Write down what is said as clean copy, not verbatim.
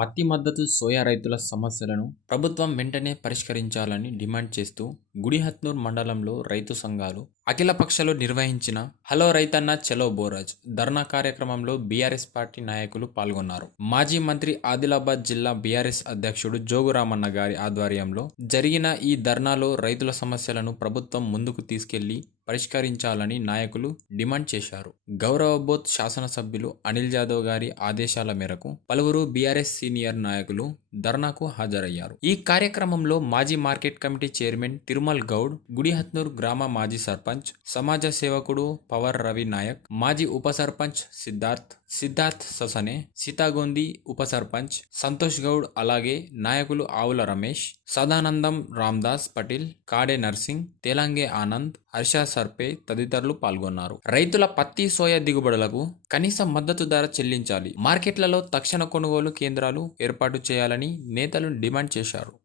పత్తి మద్దతు సోయా రైతుల సమస్యలను ప్రభుత్వం వెంటనే పరిష్కరించాలని డిమాండ్ చేస్తూ గుడిహత్నూర్ మండలంలో రైతు సంఘాలు అఖిలపక్షాలు నిర్వహించిన హలో రైతన్న చలో బోరాజ్ ధర్నా కార్యక్రమంలో బీఆర్ఎస్ పార్టీ నాయకులు పాల్గొన్నారు. మాజీ మంత్రి ఆదిలాబాద్ జిల్లా బీఆర్ఎస్ అధ్యక్షుడు జోగురామన్న గారి ఆధ్వర్యంలో జరిగిన ఈ ధర్నాలో రైతుల సమస్యలను ప్రభుత్వం ముందుకు తీసుకెళ్లి పరిష్కరించాలని నాయకులు డిమాండ్ చేశారు. గౌరవబోధ్ శాసనసభ్యులు అనిల్ జాదవ్ గారి ఆదేశాల మేరకు పలువురు బీఆర్ఎస్ సీనియర్ నాయకులు ధర్నాకు హాజరయ్యారు. ఈ కార్యక్రమంలో మాజీ market committee chairman Tirumal Goud, Gudihatnur గ్రామ మాజీ సర్పంచ్, సమాజ సేవకుడు పవర్ రవి నాయక్, మాజీ ఉప సర్పంచ్ సిద్ధార్థ్ ససనే, సీతాగొంది ఉప సర్పంచ్ సంతోష్ గౌడ్, అలాగే నాయకులు ఆవుల రమేష్, సదానందం, రామ్దాస్ పటేల్, కాడే నర్సింగ్, తెలంగే ఆనంద్, హర్ష సర్పే తదితరులు పాల్గొన్నారు. రైతుల పత్తి సోయా దిగుబడులకు కనీస మద్దతు ధర చెల్లించాలి, మార్కెట్లలో తక్షణ కొనుగోలు కేంద్రాలు ఏర్పాటు చేయాలని నేతలు డిమాండ్ చేశారు.